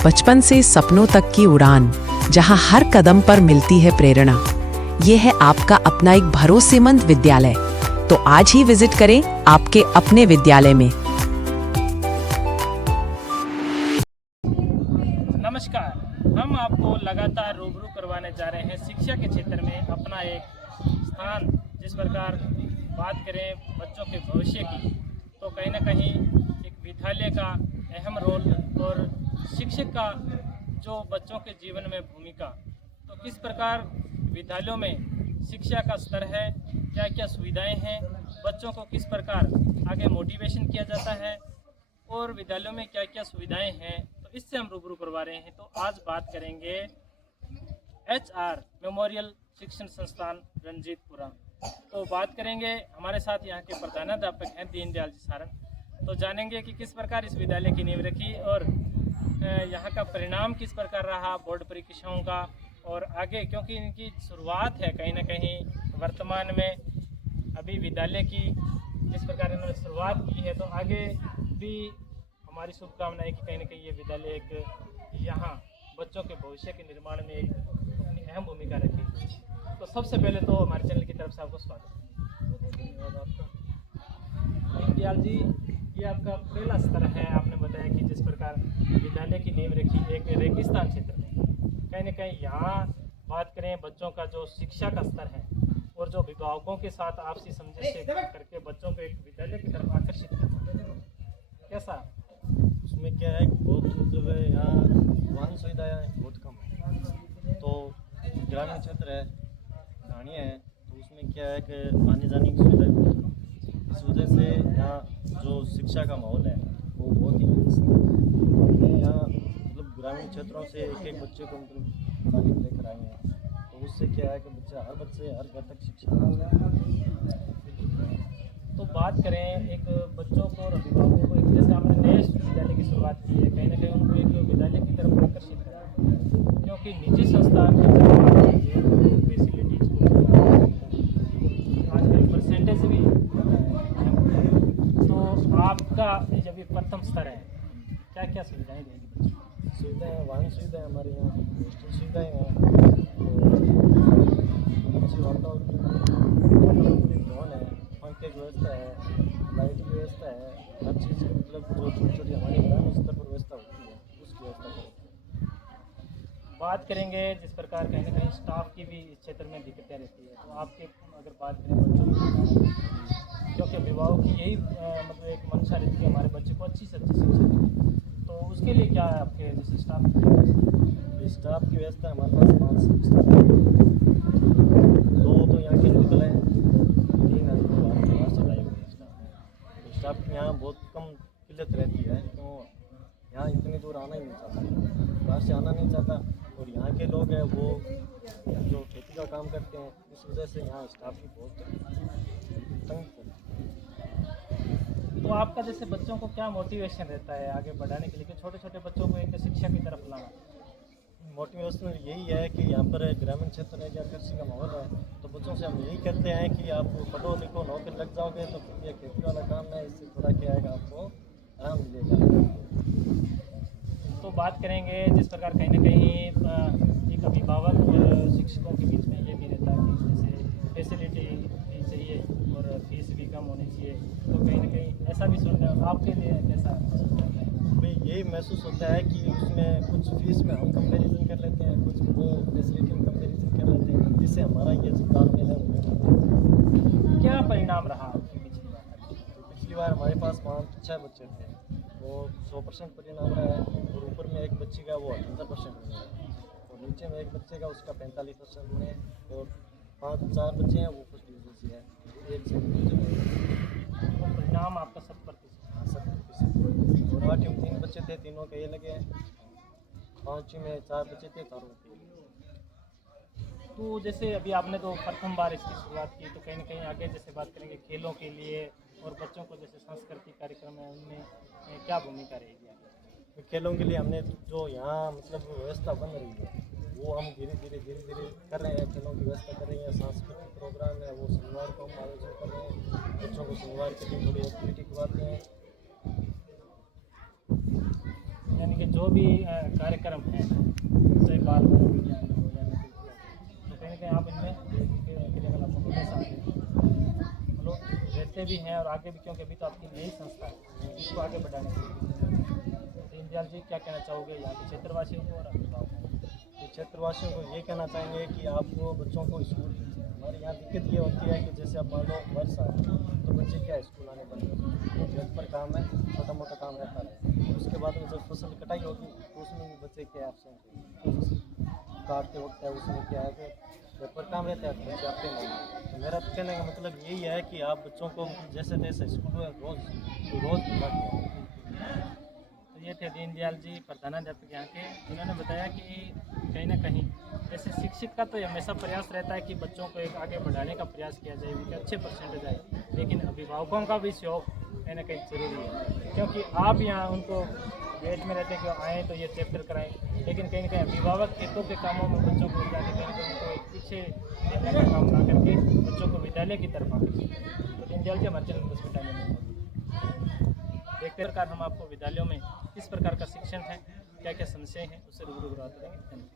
बचपन से सपनों तक की उड़ान, जहां हर कदम पर मिलती है प्रेरणा। ये है आपका अपना एक भरोसेमंद विद्यालय। तो आज ही विजिट करें आपके अपने विद्यालय में। नमस्कार, हम आपको लगातार रूबरू करवाने जा रहे हैं शिक्षा के क्षेत्र में अपना एक स्थान। जिस प्रकार बात करें बच्चों के भविष्य की, तो कहीं ना कहीं एक विद्यालय का अहम रोल और शिक्षक का जो बच्चों के जीवन में भूमिका, तो किस प्रकार विद्यालयों में शिक्षा का स्तर है, क्या क्या सुविधाएं हैं, बच्चों को किस प्रकार आगे मोटिवेशन किया जाता है और विद्यालयों में क्या क्या सुविधाएं हैं, तो इससे हम रूबरू करवा रहे हैं। तो आज बात करेंगे HR मेमोरियल शिक्षण संस्थान रंजीतपुरा। तो बात करेंगे, हमारे साथ यहाँ के प्रधानाध्यापक हैं दीनदयाल जी सारंग। तो जानेंगे कि किस प्रकार इस विद्यालय की नींव रखी और यहाँ का परिणाम किस प्रकार रहा बोर्ड परीक्षाओं का, और आगे क्योंकि इनकी शुरुआत है कहीं ना कहीं वर्तमान में अभी विद्यालय की जिस प्रकार इन्होंने शुरुआत की है, तो आगे भी हमारी शुभकामनाएं कि कहीं ना कहीं ये विद्यालय एक यहाँ बच्चों के भविष्य के निर्माण में एक अपनी अहम भूमिका रखेगी। तो सबसे पहले तो हमारे चैनल की तरफ से आपको स्वागत। धन्यवाद आपका। दीनदयाल जी, ये आपका पहला स्तर है। आपने बताया कि जिस प्रकार विद्यालय की नींव रखी एक रेगिस्तान क्षेत्र में, कहीं ना कहीं यहाँ बात करें बच्चों का जो शिक्षा का स्तर है और जो अभिभावकों के साथ आपसी समझ से करके बच्चों को एक विद्यालय की तरफ आकर्षित करना, कैसा उसमें क्या है, बहुत मतलब है यहाँ वाहन सुविधाएं बहुत कम है, तो ग्रामीण क्षेत्र है, कहानियाँ हैं, तो उसमें क्या है कि आने जाने की सुविधाएं बहुत कम। इस वजह से यहाँ जो शिक्षा का माहौल है वो बहुत ही मैं यहाँ मतलब ग्रामीण क्षेत्रों से एक बच्चे को मतलब तालीम लेकर आए हैं, तो उससे क्या है कि हर बच्चे हर घर तक शिक्षा। तो बात करें एक बच्चों को और अभिभावकों को, एक जैसे आपने नए विद्यालय की शुरुआत की है, कहीं ना कहीं उनको एक विद्यालय की तरफ आकर्षित करा, क्योंकि निजी संस्थान की फैसिलिटीज आजकल परसेंटेज भी, तो आपका जब ये प्रथम स्तर है, क्या क्या सुविधाएं देंगे बच्चों को? सुविधाएँ वाहन सुविधाएँ हमारे यहाँ, हॉस्टल सुविधाएँ हैं, तो अच्छी वातावरण भवन है, पंखे की व्यवस्था है, लाइट की व्यवस्था है, हर चीज़ की मतलब जो छोटी छोटी हमारी ग्रामीण स्तर पर व्यवस्था होती है उसकी व्यवस्था करें। बात करेंगे जिस प्रकार कहीं ना कहीं स्टाफ की भी इस क्षेत्र में दिक्कतें रहती है, तो आपके अगर बात करें बच्चों की, क्योंकि अभिभावक की यही मतलब एक मंशा रहती है हमारे बच्चे को अच्छी से अच्छी शिक्षा दें, तो उसके लिए क्या है आपके जैसे स्टाफ की व्यवस्था हमारे पास 5 स्टाफ है, 2 तो यहाँ के लोकल हैं, 3 बाहर से लाए हुए स्टाफ है। स्टाफ की यहाँ बहुत कम किल्लत रहती है, तो यहाँ इतनी दूर आना ही नहीं चाहता, बाहर से आना नहीं चाहता, और यहाँ के लोग हैं वो जो खेती का काम करते हैं, इस वजह से यहाँ स्टाफ की बहुत तंग पड़ती है। तो आपका जैसे बच्चों को क्या मोटिवेशन रहता है आगे बढ़ाने के लिए कि छोटे छोटे बच्चों को एक शिक्षा की तरफ लाना? मोटिवेशन यही है कि यहाँ पर ग्रामीण क्षेत्र में क्या कृषि का माहौल है, तो बच्चों से हम यही कहते हैं कि आप पढ़ो लिखो नौकरी लग जाओगे तो ये खेती वाला काम है, इससे थोड़ा क्या आएगा, आपको आराम मिलेगा। तो बात करेंगे जिस प्रकार कहीं ना कहीं एक अभिभावक और शिक्षकों के बीच में ये भी रहता है कि जैसे फैसिलिटी भी चाहिए और फीस भी कम होनी चाहिए, तो कहीं ना कहीं ऐसा भी सुनते हैं, आपके लिए कैसा है? हमें यही महसूस होता है कि उसमें कुछ फीस में हम कंपैरिजन कर लेते हैं, कुछ वो फैसिलिटी में कंपैरिजन कर लेते हैं, जिससे हमारा ये जो तालमेल है वो। क्या परिणाम रहा आपकी पिछली बार? तो पिछली बार हमारे पास 5-6 बच्चे थे, वो 100% परिणाम रहा है, और ऊपर में एक बच्चे का वो 78% बने हैं, और नीचे में एक बच्चे का उसका 45% बने, और 5-4 बच्चे हैं वो फर्स्ट डिवीजन से है, एक सेकंड डिवीजन है। तो परिणाम आपका 70%? हाँ 70%। और 8वीं में 3 बच्चे थे, तीनों के ये लगे हैं, 5वीं में 4 बच्चे थे, चारों के। तो जैसे अभी आपने तो प्रथम बार इसकी शुरुआत की, तो कहीं ना कहीं आगे जैसे बात करेंगे खेलों के लिए और बच्चों को जैसे सांस्कृतिक कार्यक्रम है उनमें क्या भूमिका रहेगी? तो खेलों के लिए हमने जो यहाँ मतलब व्यवस्था बन रही है वो हम धीरे धीरे कर रहे हैं, खेलों की व्यवस्था कर रहे हैं, सांस्कृतिक प्रोग्राम है वो शनिवार को हम आयोजन कर रहे हैं, बच्चों को शनिवार के दिन थोड़ी एक्टिविटी करवाते हैं। यानी कि जो भी कार्यक्रम हैं, चाहे बाल मनोविज्ञान हो या तो कहीं ना कहीं आप इनमें क्रियाकलापों को ले सकते हैं, मतलब रहते भी हैं और आगे भी, क्योंकि अभी तो आपकी नई संस्था है, इसको आगे बढ़ाने के लिए दीनदयाल जी क्या कहना चाहोगे यहाँ के क्षेत्रवासियों को और अभिभावकों को? तो क्षेत्रवासियों को ये कहना चाहेंगे कि आपको बच्चों को स्कूल, हमारे यहाँ दिक्कत ये होती है कि जैसे आप मान लो वर्षा है तो बच्चे क्या है स्कूल आने बंद हो जाते हैं, घर पर काम है, छोटा मोटा काम रहता है, उसके बाद में जब फसल कटाई होगी तो उसमें भी बच्चे क्या है एबसेंट है, तो फसल काटते वक्त है उसमें क्या है कि घर पर काम रहता है तो बच्चे आते नहीं। तो मेरा तो कहने का मतलब यही है कि आप बच्चों को जैसे तैसे स्कूल में रोज़ बुलाते हैं। तो ये थे दीनदयाल जी, प्रधानाध्यापक यहाँ के, जिन्होंने बताया कि कहीं ना कहीं जैसे शिक्षक का तो हमेशा प्रयास रहता है कि बच्चों को एक आगे बढ़ाने का प्रयास किया जाए, उनके अच्छे परसेंटेज आए, लेकिन अभिभावकों का भी सहयोग कहीं ना कहीं जरूरी है, क्योंकि आप यहाँ उनको गेट में रहते हैं कि आएँ तो ये चैप्टर कराएं, लेकिन कहीं ना कहीं अभिभावक खेतों के कामों में बच्चों को जाके कहीं ना कहीं उनको एक पीछे रहने का काम ना करके बच्चों को विद्यालय की तरफ आकर तो दीनदयाल जी हमारे चैनल को विद्यालय में देखते प्रकार हम आपको विद्यालयों में किस प्रकार का शिक्षण है, क्या क्या समस्याएं हैं, उससे रूबरू करवाते रहेंगे।